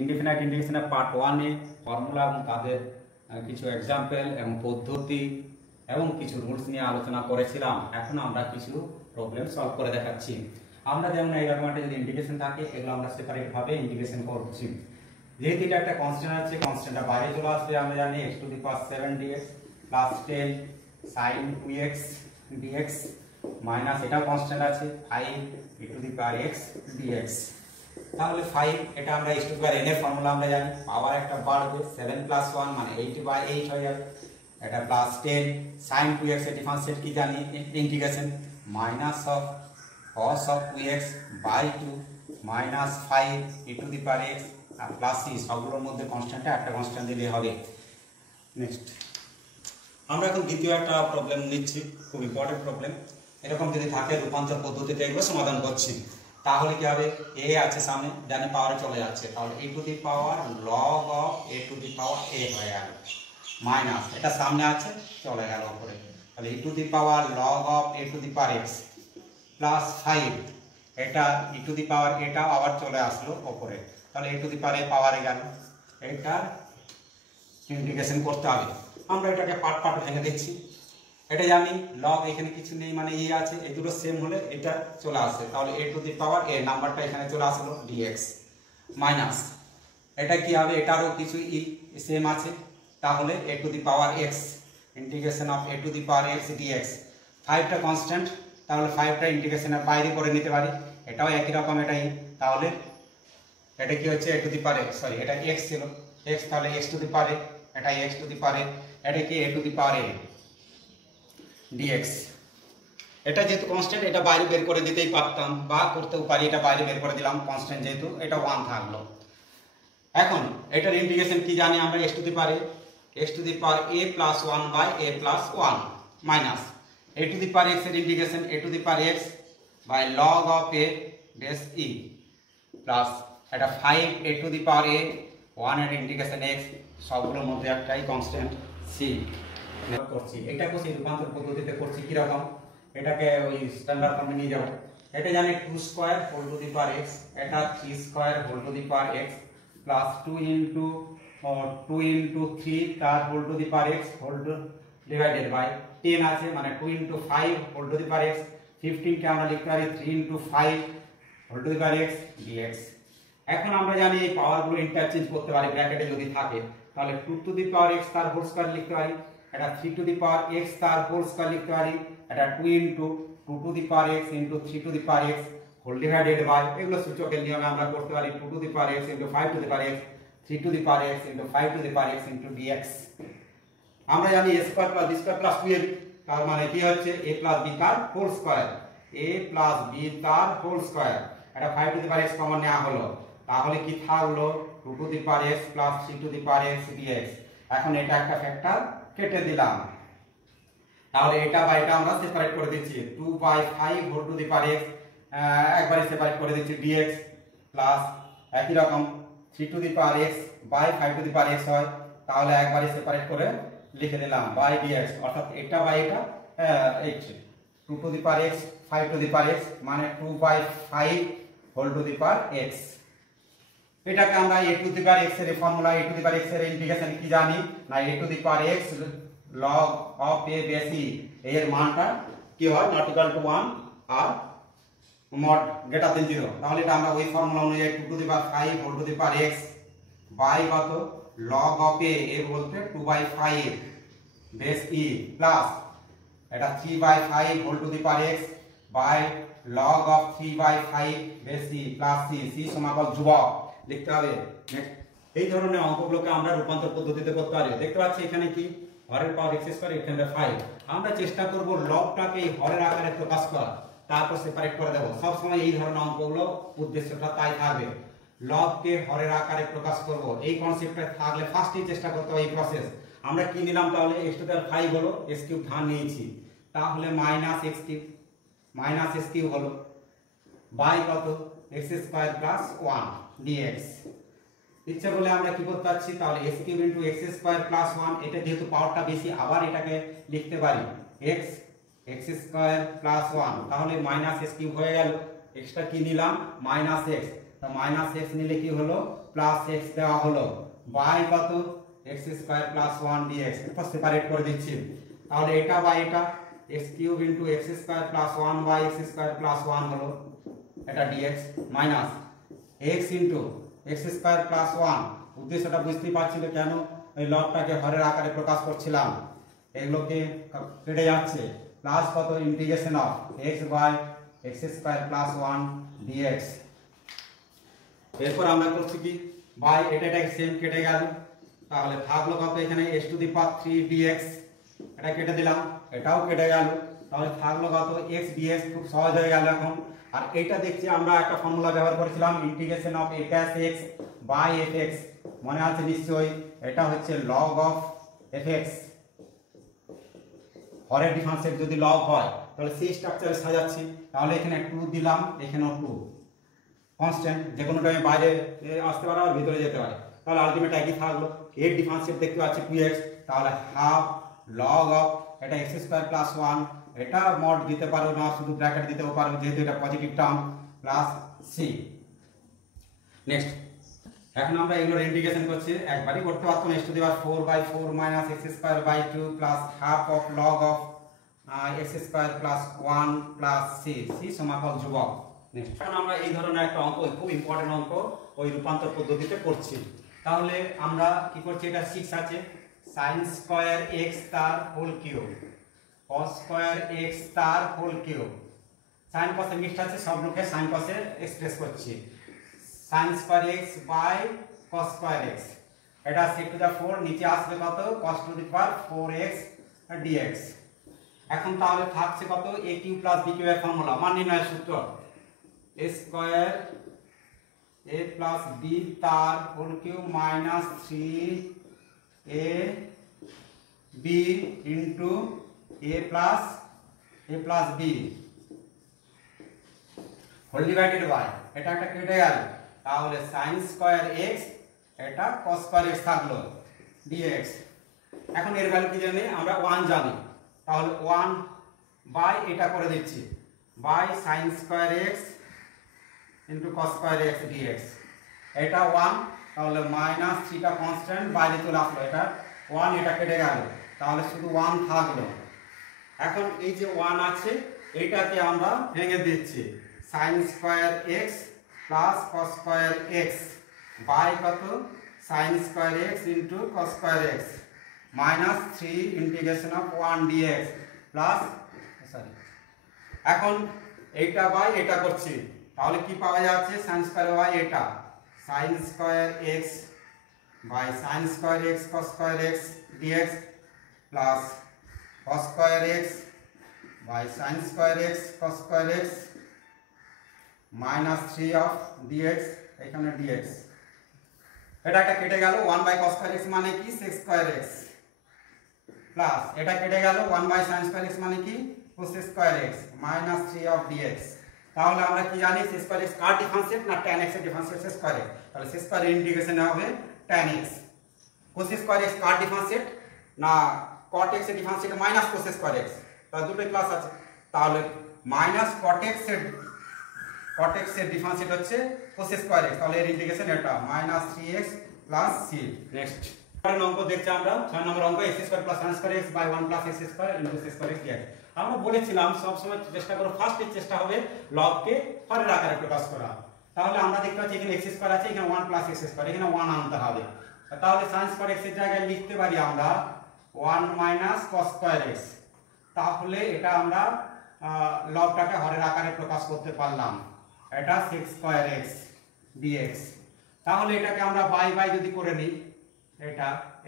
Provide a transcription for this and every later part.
Indefinite ইন্টিগ্রেশনের part 1 এ formula এবং তাদের কিছু এক্সাম্পল এবং পদ্ধতি এবং কিছু রুলস নিয়ে আলোচনা করেছিলাম। এখন আমরা কিছু প্রবলেম সলভ করে দেখাচ্ছি। আমরা যেমন এইরকম একটা যদি ইন্টিগ্রেশন থাকে এগুলো আমরা সেপারেট ভাবে ইন্টিগ্রেশন করছি। যেহেতু এটা একটা কনস্ট্যান্ট আছে, কনস্ট্যান্টটা বাইরে চলে আসবে। আমরা জানি x to the power 7 dx plus 10 sin 2x dx minus এটাও কনস্ট্যান্ট আছে 5 e to the power x dx। তাহলে 5 এটা আমরা x to the power n এর ফর্মুলা আমরা জানি, পাওয়ার একটা বাড়বে 7 প্লাস 1 মানে 8/8 হয়ে যাবে। এটা প্লাস 10 sin 2x এর ডিফারেন্সিয়েট কি জানি integration minus of cos of 2x by 2 minus 5 e to the power x আর প্লাস c সবগুলোর মধ্যে কনস্ট্যান্টটা একটা কনস্ট্যান্ট দিলে হবে। নেক্সট আমরা এখন দ্বিতীয় একটা প্রবলেম নিচ্ছি, খুব ইম্পর্টেন্ট প্রবলেম। এরকম যদি থাকে রূপান্তর পদ্ধতিতে এগুলো সমাধান করছি, তাহলে কি হবে a আছে সামনে, জানি পাওয়ারে চলে যাচ্ছে, তাহলে a to the power log of a to the power a হয়ে গেল মাইনাস এটা সামনে আছে চলে গেল উপরে, তাহলে e to the power log of a to the power x plus 5 এটা e টু দি পাওয়ার এটা আবার চলে আসলো উপরে, তাহলে e টু দি পাওয়ার পাওয়ারে গেল। এটা ইন্টিগ্রেশন করতে হবে। আমরা এটাকে পার্ট পার্ট ভেঙে দিচ্ছি। এটা জানি log এখানে কিছু নেই মানে ই আছে, এই দুটো সেম হলে এটা চলে আসে, তাহলে a to the power a নাম্বারটা এখানে চলে আসলো dx মাইনাস এটা কি হবে, এটারও কিছু ই সেম আছে, তাহলে a to the power x integration of a to the power x dx। 5টা কনস্ট্যান্ট, তাহলে 5টা ইন্টিগ্রেশনের বাইরে করে নিতে পারি, এটাও একই রকম এটাই, তাহলে এটা কি হচ্ছে a to the power x, sorry এটা x ছিল x, তাহলে x টু দি পাওয়ার এটা x টু দি পাওয়ার এটা কি a to the power a dx। এটা যেহেতু কনস্ট্যান্ট এটা বাইরে বের করে দিতেই পারতাম বা করতেও পারি, এটা বাইরে বের করে দিলাম কনস্ট্যান্ট যেহেতু, এটা 1 থাকলো। এখন এটার ইন্টিগ্রেশন কি জানি আমরা x to the power a plus 1 by a plus 1 minus a to the power x এর integration a to the power x by log of a base e plus এটা 5 a to the power a 1 এর integration x সবগুলোর মধ্যে একটাই constant c করছি। এটা কোসি রূপান্তর পদ্ধতিতে করছি কি রকম, এটাকে ওই স্ট্যান্ডার্ড ফর্মে নিয়ে যাব। এটা জানি 2 square whole to the power x, এটা 3 square whole to the power x plus 2 into 3 তার whole to the power x whole to divided by 10 আছে মানে 2 into 5 whole to the power x, 15 কে আমরা লিখতে পারি 3 into 5 whole to the power x dx। এখন আমরা জানি এই পাওয়ারগুলো ইন্টারচেঞ্জ করতে পারি, ব্র্যাকেটে যদি থাকে তাহলে 2 টু দি পাওয়ার x তার হোল স্কয়ার লিখতে পারি, এটা 3 টু দি পাওয়ার x তার হোল স্কয়ার লিখতে পারি, এটা 2 into 2 to the power x into 3 to the power x whole divided by, এগুলো সূচকের নিয়মে আমরা করতে পারি 2 to the power x into 5 to the power x 3 to the power x into 5 to the power x into dx। আমরা জানি a square plus b square plus 2ab, তার মানে কি হচ্ছে a প্লাস b তার whole square, a plus b তার whole square, এটা 5 to the power x common নেওয়া হলো, তাহলে কি থাকলো 2 to the power x plus 3 to the power x dx। এখন এটা একটা ফ্যাক্টর কেটে দিলাম, তাহলে এটা বা এটা আমরা সেপারেট করে দিচ্ছি 2/5 whole to the power x একবারে সেপারেট করে দিচ্ছি dx প্লাস একই রকম 3 to the power x by 5 to the power x হয়, তাহলে একবারে সেপারেট করে লিখে দিলাম বাই dx, অর্থাৎ এটা বাই এটা 2 to the power x 5 to the power x মানে 2/5 whole to the power x। এটাকে আমরা a to the power x এর formula, a to the power x এর ইন্টিগ্রেশন কি জানি না a to the power x log of a base e এর মানটা কি হয় নট ইকুয়াল টু 1 আর মড গ্রেটার দেন 0, তাহলে এটা আমরা ওই ফর্মুলা অনুযায়ী 2 to the power 5 whole to the power x by কত log of a বলতে 2/5 বেস e প্লাস এটা 3/5 whole to the power x by log of 3/5 base e plus c, c সমাকল ধ্রুবক লিখতে হবে। নেক্সট এই ধরনের অঙ্কগুলোকে আমরা রূপান্তর পদ্ধতিতে করতে পারি। দেখতে পাচ্ছি এখানে কি হরের পাওয়ার x স্কয়ার, এখানে 5, আমরা চেষ্টা করব লগটাকে এই হরের আকারে প্রকাশ করা, তারপর সেপারেট করে দেব। সব সময় এই ধরনের অঙ্কগুলো উদ্দেশ্যটা তাই থাকবে, লগকে হরের আকারে প্রকাশ করব, এই কনসেপ্টটা থাকলে ফার্স্টই চেষ্টা করতে হবে এই প্রসেস। আমরা কি নিলাম তাহলে x টু দি পাওয়ার 5 হলো, x কিউব ধান নিয়েছি, তাহলে মাইনাস x কিউব হলো বাই কত x স্কয়ার প্লাস 1 dx। ইচ্ছা করলে আমরা কি করতে পারছি, তাহলে x cube into x square plus 1, এটা যেহেতু পাওয়ারটা বেশি আবার এটাকে লিখতে পারি x স্কয়ার প্লাস 1, তাহলে মাইনাস x কিউব হয়ে গেল, এক্সটা কি নিলাম মাইনাস x, তা মাইনাস এক্স নিলে কি হলো প্লাস এক্স দেওয়া হলো বাই কত এক্স স্কয়ার প্লাস 1 ডিএক্স। এটা সেপারেট করে দিচ্ছি, তাহলে এটা বাই এটা x cube into x square plus 1 by x square plus 1 হলো এটা dx minus x into x square plus 1। উদ্দেশ্যটা বুঝতেই পারছিলে কেন এই লবটাকে হরের আকারে প্রকাশ করছিলাম, এগুলোকে কেটে যাচ্ছে প্লাস কত integration of x by x square plus 1 dx. এরপর আমরা করছি কি বাই এটা সেম কেটে গেল, তাহলে থাকলো কত এখানে s to the power 3 dx, এটা কেটে দিলাম এটাও কেটে গেল, তাহলে থাকলো কত x dx। খুব সহজ হয়ে গেল এখন। আর এটা দেখছি আমরা একটা ফর্মুলা ব্যবহার করেছিলাম ইন্টিগ্রেশন অফ f x বাই fx, মনে আছে নিশ্চয়ই, এটা হচ্ছে log অফ fx। হরের ডিফারেন্সিয়েট যদি লগ হয় তাহলে সেই স্ট্রাকচারে সাজাচ্ছি, তাহলে এখানে 2 দিলাম এখানেও 2 কনস্ট্যান্ট, যে কোনো টাইমে বাইরে আসতে পারে আর ভিতরে যেতে পারে, তাহলে আলটিমেট একই থাকলো। এর ডিফারেন্সিয়েট দেখতে পাচ্ছি 2x, তাহলে হাফ লগ অফ এটা x স্কয়ার প্লাস 1, এটা মড দিতে পারো না শুধু ব্র্যাকেট দিতেও পারো যেহেতু এটা positive term, plus c। Next এখন আমরা এগুলোর ইন্টিগ্রেশন করছি, একবারই করতে পারতাম s to the power 4 by 4 minus x square by 2 plus half of log of x square plus 1 plus c, c সমাকল ধ্রুবক। নেক্সট এখন আমরা এই ধরনের একটা অঙ্ক, খুব ইম্পর্টেন্ট অঙ্ক ওই রূপান্তর পদ্ধতিতে করছি। তাহলে আমরা কি করছি, এটা 6 আছে sin স্কয়ার x তার whole cube cos square x তার হোল কিউব, sin cos এ মিক্সড আছে সবগুলোকে sin cos এ এক্সপ্রেস করছি, sin square x by cos square x, এটা sec টু দা 4 নিচে আসবে কত cos to the power 4x dx। এখন তাহলে থাকছে কত a cube plus b cube এর ফর্মুলা মান নির্ণয়ের সূত্র a square a plus b তার whole cube minus 3a b into a plus b whole divided by এটা একটা কেটে গেল, তাহলে sin স্কয়ার x এটা cos স্কয়ার x থাকলো dx। এখন এর ভ্যালু কি জানি আমরা 1 জানি, তাহলে 1 বাই এটা করে দিচ্ছি by sin square x into cos square x dx, এটা 1, তাহলে মাইনাস 3টা কনস্ট্যান্ট বাইরে চলে আসলো, এটা 1 এটা কেটে গেল, তাহলে শুধু 1 থাকলো। এখন এই যে 1 আছে এইটাকে আমরা ভেঙে দিচ্ছি sin square x plus cos square x by কত sin square x into cos square x minus 3 integration of 1 dx plus এখন এইটা বাই এটা করছি, তাহলে কি পাওয়া যাচ্ছে sin স্কয়ার বাই এটা sin square x by sin square x cos square x dx plus cos square x by sin square x cos square x minus 3 of dx, এখানে dx, এটা একটা কেটে গেল 1 বাই cos স্কয়ার x মানে কি sec square x plus এটা কেটে গেল 1 বাই sin স্কয়ার x মানে কি cos square x minus 3 of dx। তাহলে আমরা কি জানি sec স্কয়ার x কার ডিফারেন্সিয়েট না tan x এর ডিফারেন্সিয়েট sec স্কয়ার x, তাহলে sec স্কয়ার ইন্টিগ্রেশন হবে tan x। cos square x কার ডিফারেন্সিয়েট না cot x এর differentiate minus cos square x, তাহলে দুটোই প্লাস আছে, তাহলে মাইনাস cot x এর ডিফারেন্সিয়েট হচ্ছে cos স্কয়ার x, তাহলে এর ইন্টিগ্রেশন এটা minus 3x plus c। Next অঙ্ক দেখছি আমরা 6 নম্বর অঙ্ক x square plus sin square x by 1 plus x square into sec square x dx। আমরা বলেছিলাম সব সময় চেষ্টা করো ফার্স্টের চেষ্টা হবে লগকে হরের আকারে প্রকাশ করা, তাহলে আমরা দেখতে পাচ্ছি এখানে x স্কয়ার আছে এখানে 1 প্লাস x স্কয়ার, এখানে 1 আনতে হবে, তাহলে sin স্কয়ার x এর জায়গায় লিখতে পারি আমরা 1 মাইনাস cos স্কয়ার x, তাহলে এটা আমরা লগটাকে হরের আকারে প্রকাশ করতে পারলাম, এটা sec স্কয়ার x dx। তাহলে এটাকে আমরা বাই যদি করে নিই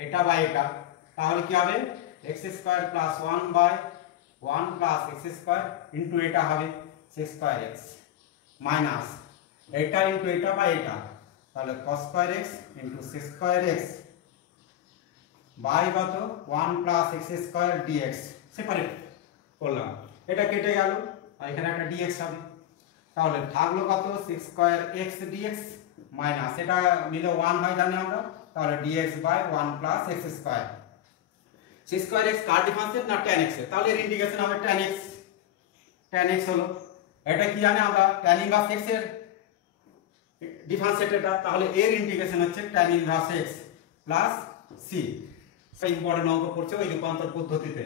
এটা বাই এটা, তাহলে কি হবে x square plus 1 by 1 plus x square into এটা হবে sec স্কয়ার x মাইনাস এটা ইনটু এটা বাই এটা, তাহলে cos square x into sec square x by কত 1 plus x square dx separate করলাম, এটা কেটে গেল আর এখানে একটা dx হবে, তাহলে থাকলো কত sec square x dx minus এটা নিলে 1 হয় জানি আমরা, তাহলে dx by 1 plus x square. sec square x কার ডিফারেন্সিয়েট না tan x এর, তাহলে এর ইন্টিগ্রেশন হবে tan x হলো, এটা কি জানি আমরা tan ইনভার্স x এর ডিফারেন্সিয়েট এটা, তাহলে এর ইন্টিগ্রেশন হচ্ছে tan inverse x plus c। সেই ইম্পর্টেন্ট অঙ্ক করছে ওই রূপান্তর পদ্ধতিতে।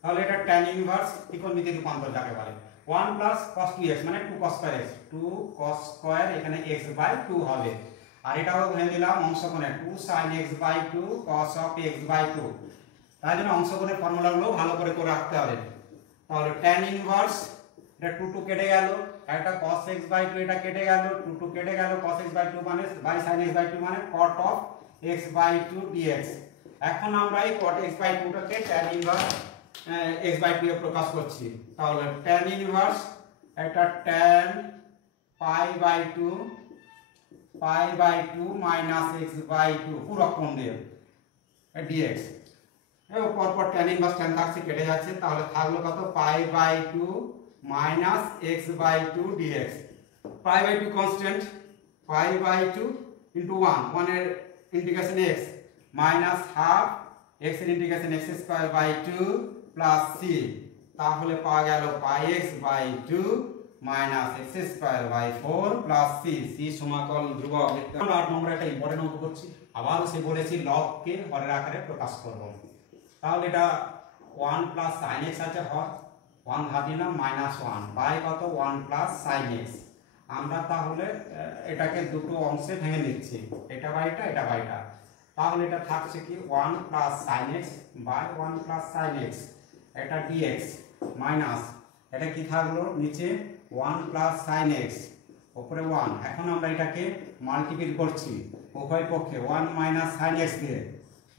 তাহলে এটা tan ইনভার্স ত্রিকোণমিতি রূপান্তর যাকে বলে 1 প্লাস cos 2x মানে 2 cos square x, 2 cos square এখানে x বাই 2 হবে। আর এটাও ধরে নিলাম অংশকোণে 2 sin x by 2 cos of x by 2। তাই জন্য অংশকোণের ফর্মুলাগুলো ভালো করে রাখতে হবে। তাহলে tan ইনভার্স এটা 2 2 কেটে গেল, এটা cos x বাই 2 এটা কেটে গেল, 2 2 কেটে গেল, cos x বাই 2 মানে বাই sin x বাই 2 মানে cot of x by 2 dx। এখন আমরা এই cot x বাই 2 টাকে tan ইনভার্স x বাই 2 এ প্রকাশ করছি। তাহলে tan ইনভার্স এটা tan pi by 2 minus x by 2 পুরো কোণ দিয়ে dx। এর পরপর tan ইনভার্স tan থাকছে কেটে যাচ্ছে, তাহলে থাকলো কত pi by 2 minus x by 2 dx। Pi by 2 constant, pi by 2 into 1 এর integration x minus half x এর integration x square by 2 plus c। তাহলে পাওয়া গেল pi x by 2 minus x square by 4 plus c। c সমাকল ধ্রুবক। আমরা 8 নম্বরে একটা ইম্পর্টেন্ট অঙ্ক করছি। আবার সে বলেছি লবকে হরের আকারে প্রকাশ করব। তাহলে এটা 1 প্লাস sin x আছে হর, 1 ভাগ নিলাম মাইনাস 1 বাই কত 1 প্লাস sin x। আমরা তাহলে এটাকে দুটো অংশে ভেঙে নিচ্ছি, এটা বাই এটা, এটা বাই এটা। তাহলে এটা থাকছে কি 1 plus sin x by 1 plus sin x এটা dx মাইনাস এটা কি থাকলো নিচে 1 প্লাস sin x উপরে 1। এখন আমরা এটাকে মাল্টিপ্লাই করছি উভয় পক্ষে 1 মাইনাস sin x দিয়ে,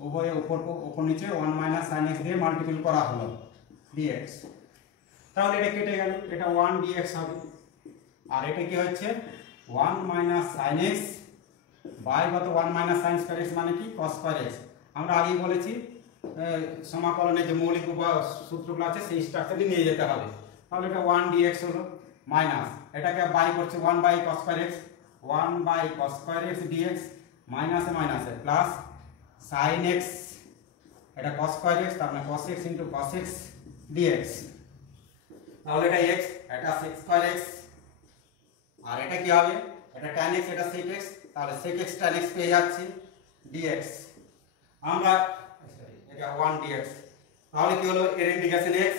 উভয় উপর নিচে 1 মাইনাস sin x দিয়ে মাল্টিপ্লাই করা হলো dx। তাহলে এটা কেটে গেল, এটা 1 dx হবে। আর এটা কি হচ্ছে 1 মাইনাস sin x বাই কত 1 মাইনাস sin স্কয়ার x মানে কি cos স্কয়ার x। আমরা আগেই বলেছি সমাকলনের যে মৌলিক সূত্রগুলো আছে সেই স্ট্রাকচারটি নিয়ে যেতে হবে। তাহলে এটা 1 dx হলো মাইনাস এটাকে বাই করছে 1 by cos square x, 1 by cos square x dx মাইনাসে মাইনাসে প্লাস sin x এটা cos স্কয়ার x তার মানে cos x * cos x dx। তাহলে এটা x এটা sec স্কয়ার x আর এটা কি হবে এটা tan x এটা sec x, তাহলে sec x tan x পেয়ে যাচ্ছি dx। আমরা এটা 1 dx। তাহলে কি হলো এর ইন্টিগ্রেশন x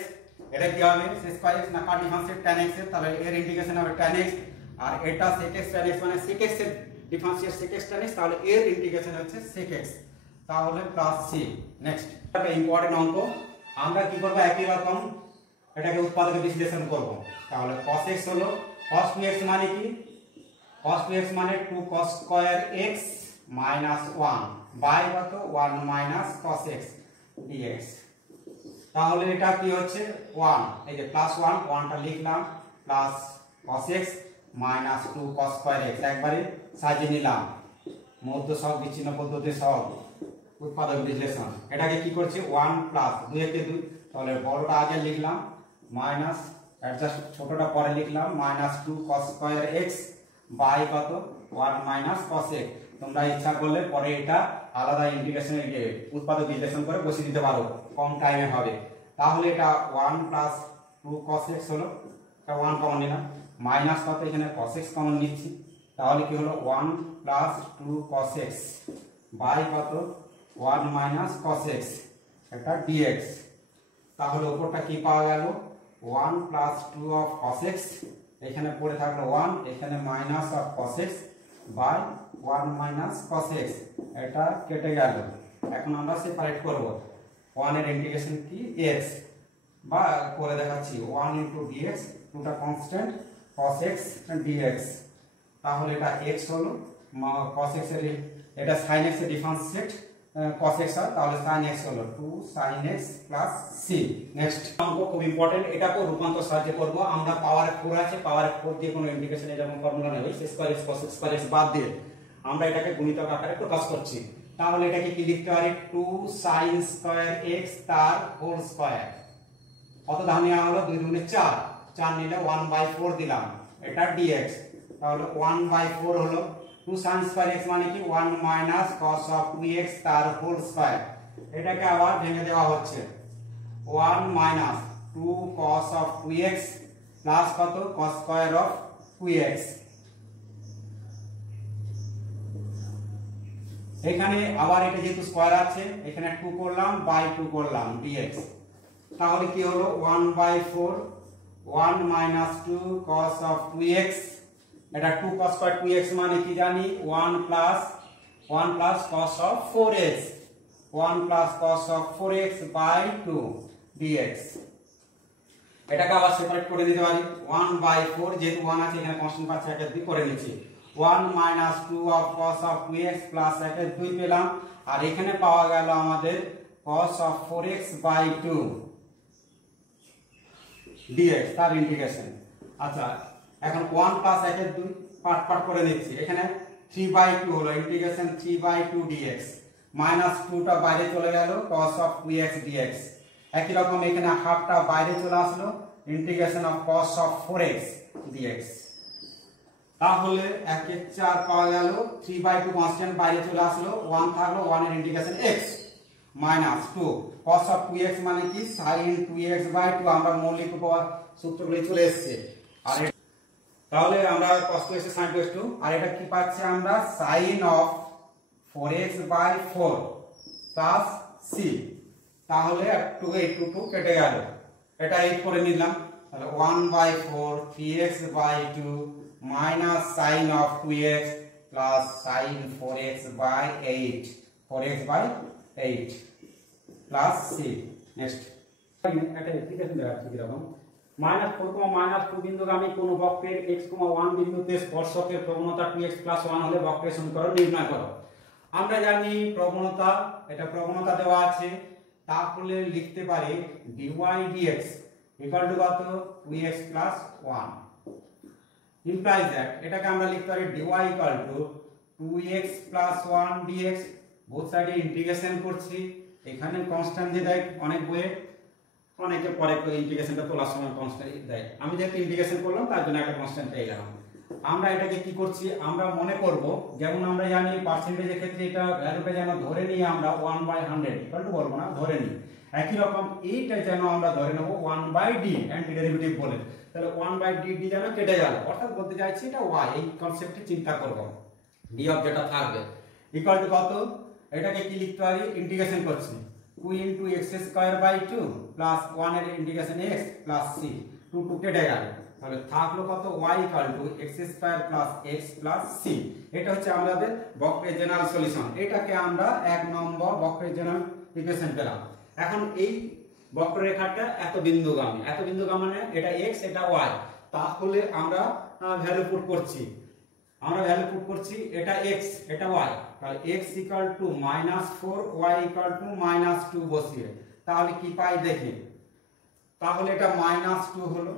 এটা কি হবে sec স্কয়ার x না কাট ডিফারেন্সিয়েট tan x এর, তাহলে এর ইন্টিগ্রেশন হবে tan x আর এটা sec x tan x মানে sec x এর differentiate sec x tan x, তাহলে এর ইন্টিগ্রেশন হচ্ছে sec x, তাহলে প্লাস c। নেক্সট একটা ইম্পর্টেন্ট অঙ্ক। আমরা কি করব একই রকম এটাকে উৎপাদক বিশ্লেষণ করব। তাহলে cos x হলো cos 2x মানে কি cos 2x মানে 2 cos square x minus 1 by কত 1 মাইনাস cos x dx। তাহলে এটা কি হচ্ছে 1 এই যে প্লাস 1 টা লিখলাম plus cos x minus 2 cos square x একবারে সাজিয়ে নিলাম মধ্য সহগ বিচ্ছিন্ন পদ্ধতি সহগ উৎপাদক বিশ্লেষণ। এটাকে কি করছে 1 প্লাস 2 একে 2, তাহলে বড়টা আগে লিখলাম মাইনাস অ্যাডজাস্ট ছোটটা পরে লিখলাম minus 2 cos square x by কত 1 মাইনাস cos x। তোমরা ইচ্ছা করলে পরে এটা আলাদা ইন্টিগ্রেশনের উৎপাদক বিশ্লেষণ করে বসিয়ে দিতে পারো, কম টাইমে হবে। তাহলে এটা 1 প্লাস 2 cos x হলো, এটা 1 কমন নিলাম মাইনাস কত এখানে cos x কমন নিচ্ছি, তাহলে কি হলো 1 প্লাস 2 cos x বাই কত 1 মাইনাস cos x এটা dx। তাহলে উপরটা কি পাওয়া গেল 1 প্লাস 2 অফ cos x এখানে পড়ে থাকলো 1 এখানে minus of cos x by 1 minus cos x এটা কেটে গেল। এখন আমরা সেপারেট করব 1 এর ইন্টিগ্রেশন কি x বা করে দেখাচ্ছি 1 * dx, 2টা কনস্ট্যান্ট cos x dx। তাহলে এটা x হলো cos x এর এটা sin x এর ডিফারেন্সিয়েট cos x হয়, তাহলে sin x হলো 2 sin x plus c। Next অঙ্ক খুব ইম্পর্টেন্ট, এটাকে রূপান্তর সাহায্যে করব। আমরা পাওয়ার 4 আছে, পাওয়ার 4 দিয়ে কোনো ইন্টিগ্রেশনে যেমন ফর্মুলা নেই sec square x cos square x বাদ দিয়ে আমরা এটাকে গুণিতক আকারে প্রকাশ করছি। তাহলে এটাকে কি লিখতে পারি 2 sin স্কয়ার x তার হোল স্কয়ার। কত ধাপ নেওয়া হলো 2 × 4, 4 নিলে 1/4 দিলাম এটা dx। তাহলে 1/4 হলো 2 sin স্কয়ার x মানে কি 1 মাইনাস cos অফ 2x তার হোল স্কয়ার। এটাকে আবার ভেঙে দেওয়া হচ্ছে 1 minus 2 cos of 2x plus কত cos স্কয়ার অফ 2x। এখানে আবার এটা যেহেতু স্কয়ার আছে এখানে 2 করলাম বাই 2 করলাম dx, তাহলে কি হলো 1/4 1 - 2 cos of 2x, এটা 2 cos of 2x মানে কি জানি 1 plus cos of 4x, 1 plus cos of 4x by 2 dx। এটাকে আবার সেপারেট করে নিতে পারি 1/4 যেহেতু 1 আছে এখানে কনস্ট্যান্ট পাচ্ছি একের 2 করে নিচ্ছি 1 - 2 of cos of 2x plus একের 2 পেলাম, আর এখানে পাওয়া গেল আমাদের cos of 4x by 2 dx তার ইন্টিগ্রেশন। আচ্ছা এখন 1 প্লাস একের 2 পার্ট করে নিচ্ছি, এখানে 3/2 হলো ইন্টিগ্রেশন 3/2 dx, মাইনাস 2টা বাইরে চলে গেল cos of 2x dx, একই রকম এখানে হাফটা বাইরে চলে আসলো integration of cos of 4x dx। তাহলে 1 এর 4 পাওয়া গেল 3/2 কনস্ট্যান্ট বাইরে চলে আসলো 1 থাকলো 1 এর integration x minus 2 cos of 2x মানে কি sin 2x by 2, আমরা মৌলিক সূত্রগুলো চলে এসেছে। আর তাহলে আমরা cos 2x sin 2x 2, আর এটা কি পাচ্ছি আমরা sin of 4x by 4 plus c, তাহলে 2 2 কেটে গেল, এটা 8 করে নিলাম, তাহলে 1/4 3x by 2 minus sin of 2x plus sin 4x by 8, 4x by 8 plus c। Next এটা ইন্টিগ্রেশন দেখাচ্ছি কিরকম -4, -2 বিন্দুগামী কোন বক্রের x, 1 বিন্দুতে স্পর্শকের প্রবণতা 2x + 1 হলে বক্রের সমীকরণ নির্ণয় করো। আমরা জানি প্রবণতা, এটা প্রবণতা দেওয়া আছে, তাহলে লিখতে পারি dy dx equal to কত 2x + 1 implies that এটাকে আমরা লিখতে পারি dy equal to 2x + 1 dx, both সাইডে ইন্টিগ্রেশন করছি, এখানে কনস্ট্যান্ট দিয়ে দেয় অনেক বইয়ে, অনেকে পরে ইন্টিগ্রেশনটা তোলার সময় কনস্ট্যান্ট দেয়, আমি যেহেতু ইন্টিগ্রেশন করলাম তার জন্য একটা কনস্ট্যান্ট পেয়ে গেলাম। আমরা এটাকে কি করছি, আমরা মনে করব যেমন আমরা জানি পার্সেন্টেজের ক্ষেত্রে এটা ভ্যালুটা যেন ধরে নিই আমরা 1/100 ইকুয়াল টু বলবো না, ধরে নিই, একই রকম এইটা যেন আমরা ধরে নেব 1/d অ্যান্টি ডেরিভেটিভ বলে, তাহলে 1/d যেন কেটে গেল, অর্থাৎ বলতে চাইছি এটা y, এই কনসেপ্টে চিন্তা করব, d অফ যেটা থাকবে ইকুয়াল টু কত, এটাকে কি লিখতে পারি ইন্টিগ্রেশন করছি 2 × x² / 2 প্লাস 1 এর ইন্টিগ্রেশন x প্লাস c, 2 2 কেটে গেল, তাহলে থাকলো কত y equal to x² plus x plus c। এটা হচ্ছে আমাদের বক্রের জেনারেল সলিউশন, এটাকে আমরা 1 নম্বর বক্রের জেনারেল ইকুয়েশন পেলাম। এখন এই বক্ররেখাটা এত বিন্দুগামী মানে এটা x এটা y, তাহলে আমরা ভ্যালু পুট করছি, এটা x এটা y, তাহলে x equal to -4 y equal to -2 বসিয়ে, তাহলে কি পাই দেখি, তাহলে এটা -2 হলো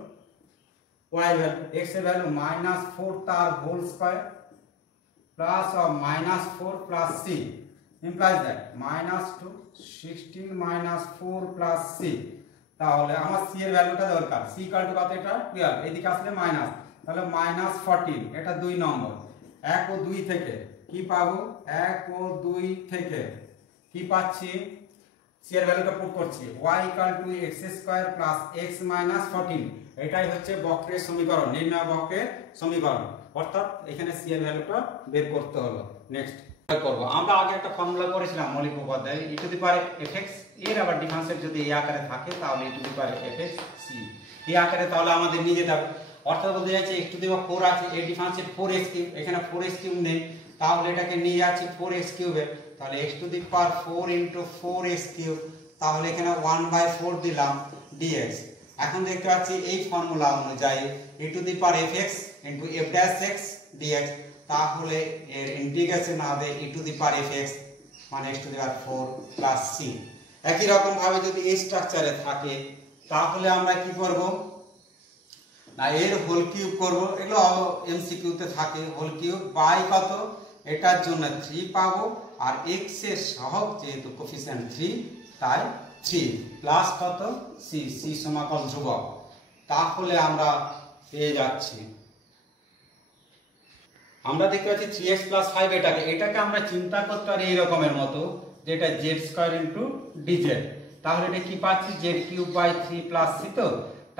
y এর ভ্যালু, x এর ভ্যালু -4 তার whole square plus -4 plus c implies that -2 16 -4 plus c, তাহলে আমার c এর ভ্যালুটা দরকার, c ইকুয়াল টু কত এটা 12, এদিকে আসলে মাইনাস, তাহলে -14, এটা 2 নম্বর, 1 ও 2 থেকে কি পাবো, 1 ও 2 থেকে কি পাচ্ছি, c এর ভ্যালুটা পুট করছি y equal to x² plus x - 14, এটাই হচ্ছে বক্রের সমীকরণ, নির্ণয় বক্রের সমীকরণ, অর্থাৎ এখানে c এর ভ্যালুটা বের করতে হলো। নেক্সট করব, আমরা আগে একটা ফর্মুলা করেছিলাম মৌলিক উপাদায় e⁻fx, এর আবার ডিফারেন্সিয়েট যদি এই আকারে থাকে তাহলে e⁻fx c এই আকারে, তাহলে আমাদের নিয়ে যেতে হবে, অর্থাৎ বলতে যাচ্ছে x⁴ আছে, এর ডিফারেন্সিয়েট 4x³ এখানে 4x³ নেই, তাহলে এটাকে নিয়ে যাচ্ছি 4x³ এ, তাহলে x⁴ × 4x³, তাহলে এখানে 1/4 দিলাম dx। এখন দেখতে পাচ্ছি এই ফর্মুলা অনুযায়ী e⁻fx × f'(x) dx, তাহলে এর ইন্টিগ্রেশন হবে e⁻fx মানে x⁴ প্লাস c। একই রকম ভাবে যদি এই স্ট্রাকচারে থাকে তাহলে আমরা কি করব না, এর হোল কিউব করব, এগুলো এমসিকিউ তে থাকে, হোল কিউব বাই কত, এটার জন্য 3 পাবো, আর x এর সহগ যেহেতু কোফিসিয়েন্ট 3 তাই 3 প্লাস কত c, c সমাকল ধ্রুবক, তাহলে আমরা পেয়ে যাচ্ছি, আমরা দেখতে পাচ্ছি 3x + 5, এটাকে আমরা চিন্তা করতে পারি এই রকমের মতো, যেটা z² × dz, তাহলে এটা কি পাচ্ছি z³ / 3 + c, তো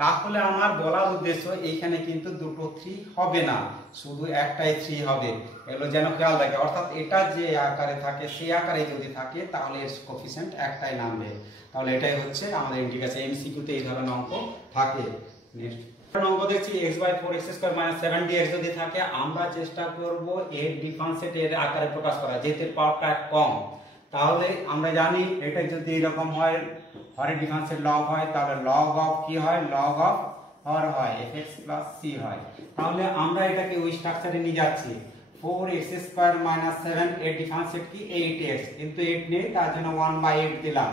তাহলে আমার বলার উদ্দেশ্য এইখানে কিন্তু দুটো 3 হবে না, শুধু একটাই 3 হবে। এগুলো যেন খেয়াল রাখে, অর্থাৎ এটা যে আকারে থাকে সেই আকারে যদি থাকে তাহলে এর কোফিসিয়েন্ট একটাই নামবে। তাহলে এটাই হচ্ছে আমাদের ইন্টিগ্রেশন। এমসিকিউতে এই ধরনের অঙ্ক থাকে। নেক্সট অঙ্ক দেখছি x/4x² - 7dx যদি থাকে, আমরা চেষ্টা করব এর ডিফারেন্সিয়েট এর আকারে প্রকাশ করা, যেহেতু পাওয়ারটা কম। তাহলে আমরা জানি এটা যদি এরকম হয়, হরের ডিফারেন্সিয়েট লগ হয়, তাহলে লগ অফ কি হয়, লগ অফ হর হয়, fx + c হয়। তাহলে আমরা এটাকে ওই স্ট্রাকচারে নিয়ে যাচ্ছি। 4x² - 7 এর ডিফারেন্সিয়েট কি 8x, কিন্তু 8 নেই, তার জন্য 1/8 দিলাম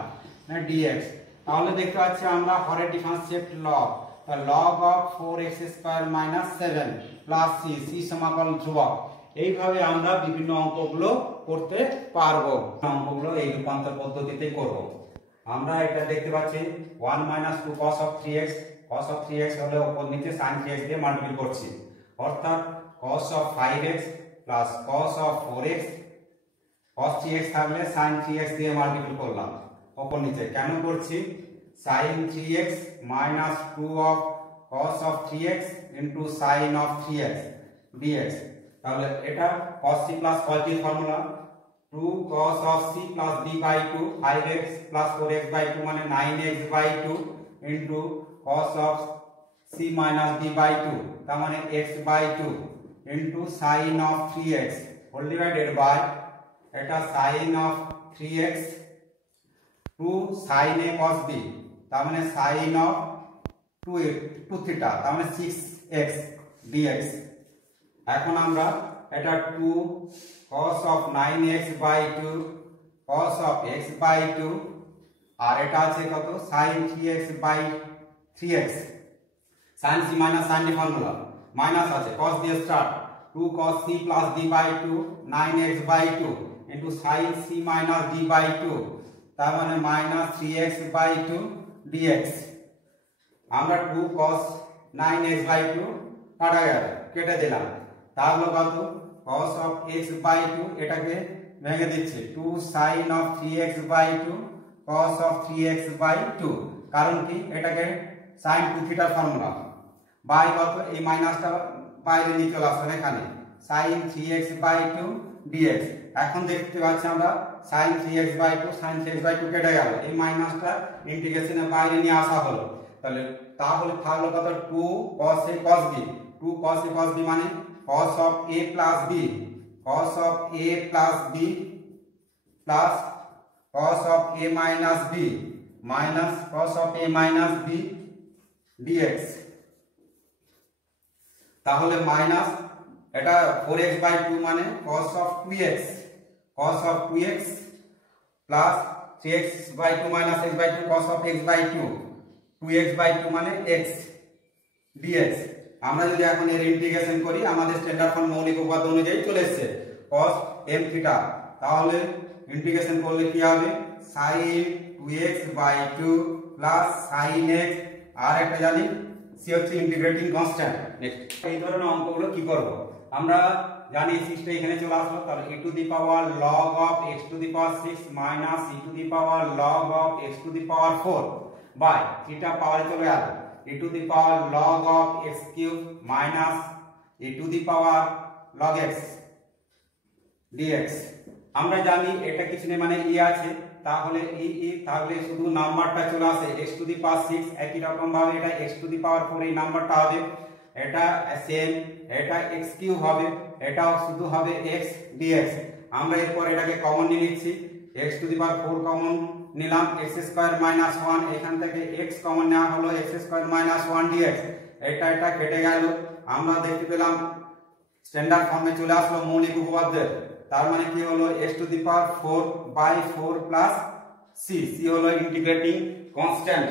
না dx। তাহলে দেখতে পাচ্ছি আমরা হরের ডিফারেন্সিয়েট লগ, তাহলে log of 4x² - 7 plus c সমাকলন ধ্রুবক। এইভাবে আমরা বিভিন্ন অঙ্কগুলো করতে পারবো। অঙ্কগুলো এই রূপান্তর পদ্ধতিতে করব। আমরা এটা দেখতে পাচ্ছি 1 - 2 cos of 3x, cos of 3x হলে উপর নিচে sin 3x দিয়ে মাল্টিপ্লাই করছি, অর্থাৎ cos of 5x plus cos of 4x, cos 3x থাকলে sin 3x দিয়ে মাল্টিপ্লাই করলাম উপর নিচে। কেন করছি, sin 3x minus 2 of cos of 3x into sin of 3x dx। তাহলে এটা cos c plus cos d formula, 2 cos of c plus d by 2, 5x plus 4x by 2 মানে 9x/2 into cos of c minus d by 2 তার মানে x/2 into sin of 3x whole divided by এটা sin of 3x 2 sin a cos b তার মানে sin of 2 theta তার মানে 6x dx। এখন আমরা এটা 2 cos of 9x/2 cos of x/2 আর এটা আছে কত sin 3x/3x, sin c minus sin d formula, minus আছে cos দিয়ে start, 2 cos c plus d by 2 9x/2 into sin c minus d by 2 তার মানে minus 3x/2 dx। আমরা 2 cos 9x/2 কাটা গেল, কেটে দিলাম, তাহলে কত cos of x/2 এটাকে ভেঙে দিচ্ছি 2 sin of 3x/2 cos of 3x/2, কারণ কি এটাকে sin 2 থিটা ফর্মুলা বাই কত এই মাইনাসটা বাইরে নিয়ে চলে আসবে এখানে sin 3x/2 dx। এখন দেখতে পাচ্ছি আমরা sin 3x/2 কেটে গেল, এই মাইনাসটা ইন্টিগ্রেশনের বাইরে নিয়ে আসা হলো। তাহলে থাকলো কত 2 cos a cos b, 2 cos a cos b মানে cos of a plus b, cos of a plus b plus cos of a minus b minus cos of a minus b dx। তাহলে minus এটা 4x/2 মানে cos of 2x, cos of 2x plus 3x/2 minus x/2 cos of x/2, 2x/2 মানে x dx। আমরা যদি এখন এর integration করি আমাদের স্ট্যান্ডার্ড ফর্ম মৌলিক উপাত্ত অনুযায়ী চলে এসেছে cos m থিটা, তাহলে ইন্টিগ্রেশন করলে কি হবে sin 2x/2 plus sin x, আর একটা জানি c হচ্ছে ইন্টিগ্রেটিং কনস্ট্যান্ট। নেক্সট এই ধরনের অঙ্কগুলো কি করব, আমরা জানি 6টা এখানে চলে আসলো, তাহলে e to the power log of x to the power 6 minus e to the power log of x to the power 4 by theta পাওয়ারে চলে গেল e to the power log of x cube minus e to the power log x dx। আমরা জানি এটা কিছু নেই মানে e আছে, তাহলে তাহলে শুধু নাম্বারটা চলে আসে x টু দি পাওয়ার 6, একই রকম ভাবে এটা x টু দি পাওয়ার 4 এই নাম্বারটা হবে, এটা সেম, এটা x কিউব হবে, এটাও শুধু হবে x dx। আমরা এরপর এটাকে কমন নিয়ে নিচ্ছি, x to the power 4 common নিলাম, x² - 1 এখান থেকে x কমন নেওয়া হলো x² - 1 dx। এটা কেটে গেল, আমরা দেখতে পেলাম স্ট্যান্ডার্ড ফর্মে চলে আসলো মৌলিক উপপাদ্যের। তার মানে কি হলো x to the power 4/4 plus c, c হলো ইন্টিগ্রেটিং কনস্ট্যান্ট।